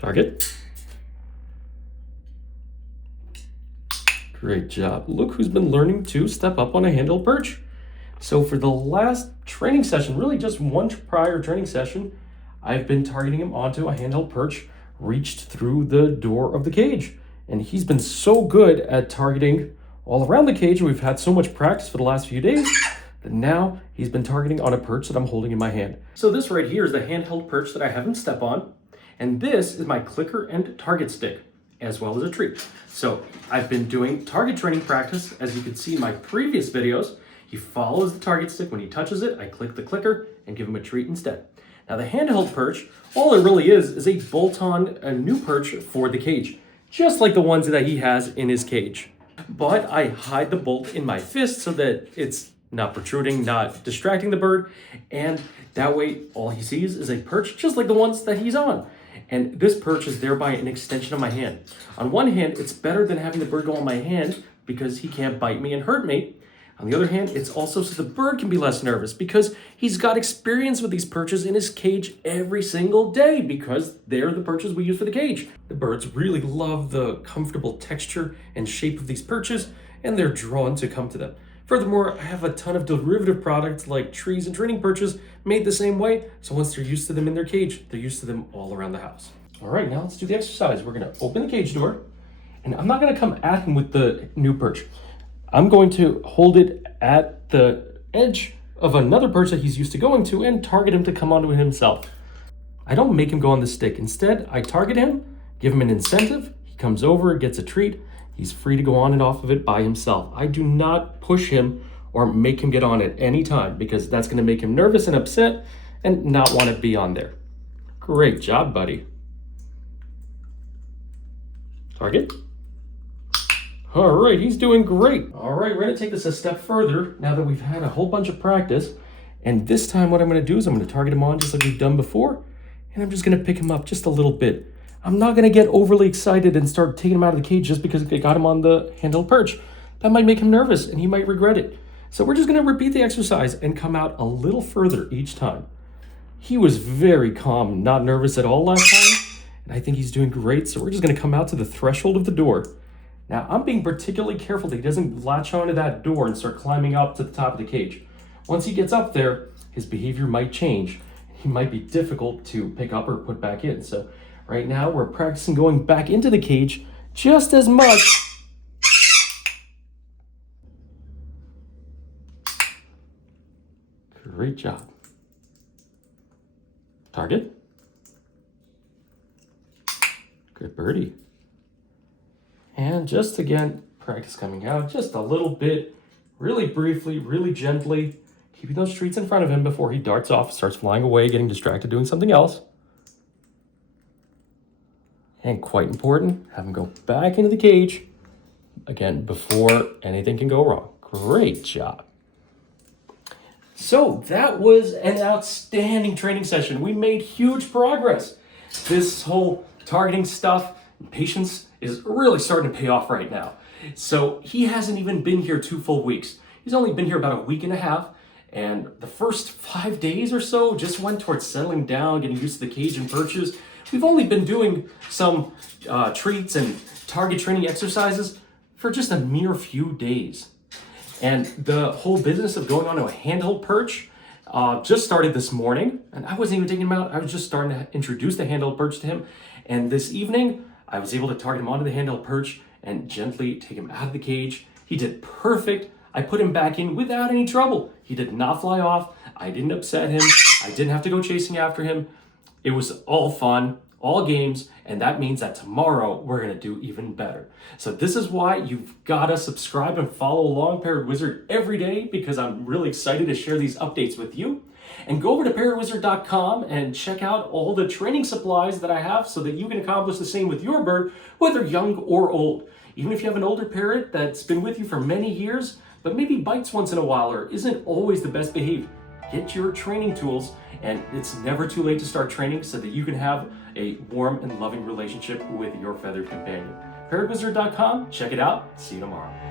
Target. Great job. Look who's been learning to step up on a handheld perch. So for the last training session, really just one prior training session, I've been targeting him onto a handheld perch reached through the door of the cage. And he's been so good at targeting all around the cage. We've had so much practice for the last few days that now he's been targeting on a perch that I'm holding in my hand. So this right here is the handheld perch that I have him step on. And this is my clicker and target stick, as well as a treat. So I've been doing target training practice. As you can see in my previous videos, he follows the target stick. When he touches it, I click the clicker and give him a treat instead. Now the handheld perch, all it really is a bolt-on NU Perch for the cage, just like the ones that he has in his cage. But I hide the bolt in my fist so that it's not protruding, not distracting the bird, and that way all he sees is a perch just like the ones that he's on. And this perch is thereby an extension of my hand. On one hand, it's better than having the bird go on my hand because he can't bite me and hurt me. On the other hand, it's also so the bird can be less nervous because he's got experience with these perches in his cage every single day because they're the perches we use for the cage. The birds really love the comfortable texture and shape of these perches, and they're drawn to come to them. Furthermore, I have a ton of derivative products like trees and training perches made the same way, so once they're used to them in their cage, they're used to them all around the house. All right, now let's do the exercise. We're gonna open the cage door, and I'm not gonna come at him with the NU Perch. I'm going to hold it at the edge of another perch that he's used to going to and target him to come onto it himself. I don't make him go on the stick. Instead, I target him, give him an incentive. He comes over, gets a treat. He's free to go on and off of it by himself. I do not push him or make him get on it any time because that's going to make him nervous and upset and not want to be on there. Great job, buddy. Target. All right, he's doing great. All right, we're gonna take this a step further now that we've had a whole bunch of practice. And this time what I'm gonna do is I'm gonna target him on just like we've done before. And I'm just gonna pick him up just a little bit. I'm not gonna get overly excited and start taking him out of the cage just because I got him on the handheld perch. That might make him nervous and he might regret it. So we're just gonna repeat the exercise and come out a little further each time. He was very calm, not nervous at all last time. And I think he's doing great. So we're just gonna come out to the threshold of the door. Now, I'm being particularly careful that he doesn't latch onto that door and start climbing up to the top of the cage. Once he gets up there, his behavior might change. He might be difficult to pick up or put back in. So right now, we're practicing going back into the cage just as much. Great job. Target. Good birdie. And just again, practice coming out just a little bit, really briefly, really gently, keeping those treats in front of him before he darts off, starts flying away, getting distracted, doing something else. And quite important, have him go back into the cage, again, before anything can go wrong. Great job. So that was an outstanding training session. We made huge progress. This whole targeting stuff, patience is really starting to pay off right now. So he hasn't even been here 2 full weeks. He's only been here about a week and a half. And the first 5 days or so just went towards settling down, getting used to the cage and perches. We've only been doing some treats and target training exercises for just a mere few days. And the whole business of going on to a handheld perch just started this morning. And I wasn't even taking him out. I was just starting to introduce the handheld perch to him. And this evening, I was able to target him onto the handheld perch and gently take him out of the cage. He did perfect. I put him back in without any trouble. He did not fly off. I didn't upset him. I didn't have to go chasing after him. It was all fun, all games, and that means that tomorrow we're gonna do even better. So this is why you've gotta subscribe and follow along Parrot Wizard every day, because I'm really excited to share these updates with you. And go over to parrotwizard.com and check out all the training supplies that I have so that you can accomplish the same with your bird, whether young or old. Even if you have an older parrot that's been with you for many years, but maybe bites once in a while or isn't always the best behaved, get your training tools, and it's never too late to start training so that you can have a warm and loving relationship with your feathered companion. Parrotwizard.com, check it out. See you tomorrow.